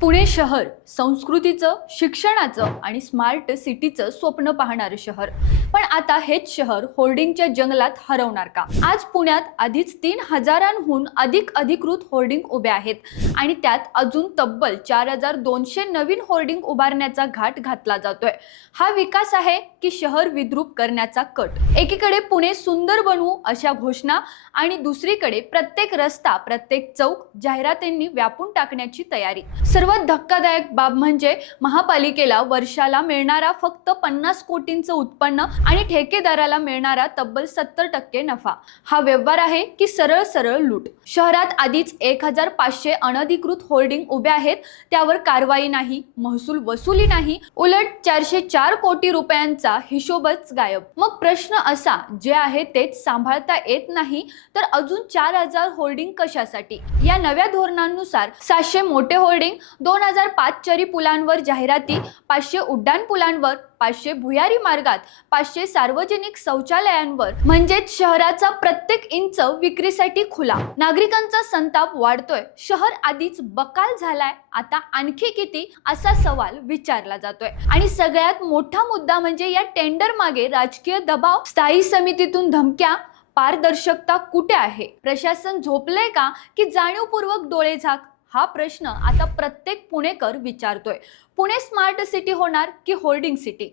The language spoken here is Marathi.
पुणे शहर संस्कृतीचं, शिक्षणाचं आणि स्मार्ट सिटीचं स्वप्न पाहणारं शहर. पण आता हेच शहर होर्डिंगच्या जंगलात हरवणार का? आज पुण्यात आधीच 3,000हून अधिक अधिकृत होर्डिंग उभे आहेत आणि त्यात अजून तब्बल 4,200 नवीन होर्डिंग उभारण्याचा घाट घातला जातोय. हा विकास आहे की शहर विद्रूप करण्याचा कट? एकीकडे पुणे सुंदर बनवू अशा घोषणा आणि दुसरीकडे प्रत्येक रस्ता, प्रत्येक चौक जाहिरातींनी व्यापून टाकण्याची तयारी. सर्वात धक्कादायक बाब म्हणजे महापालिकेला वर्षाला मिळणारा फक्त 50 कोटींचं उत्पन्न आणि ठेकेदाराला मिळणारा तब्बल 70% नफा. हा व्यवहार आहे की सरळ सरळ लूट? शहरात आधीच 1,500 अनधिकृत होर्डिंग उभे आहेत, त्यावर कारवाई नाही, महसूल वसुली नाही, उलट 404 कोटी रुपयांचा हिशोबच गायब. मग प्रश्न असा, जे आहे तेच सांभाळता येत नाही तर अजून 4,000 होर्डिंग कशासाठी? या नव्या धोरणानुसार 700 मोठे होर्डिंग, 2,005 चरी पुलांवर जाहिराती, 500 उड्डाण पुलांवर, 500 भुयारी मार्गात, 500 सार्वजनिक शौचालयांवर, म्हणजेच शहराचा प्रत्येक इंच विक्रीसाठी खुला. नागरिकांचा संताप वाढतोय. शहर आधीच बकाल झालाय, आता आणखी किती, असा सवाल विचारला जातोय. आणि सगळ्यात मोठा मुद्दा म्हणजे या टेंडर मागे राजकीय दबाव, स्थायी समितीतून धमक्या, पारदर्शकता कुठे आहे? प्रशासन झोपलंय का की जाणीवपूर्वक डोळे झाक? हा प्रश्न आता प्रत्येक पुणेकर विचारतोय. पुणे स्मार्ट सिटी होणार की होर्डिंग सिटी?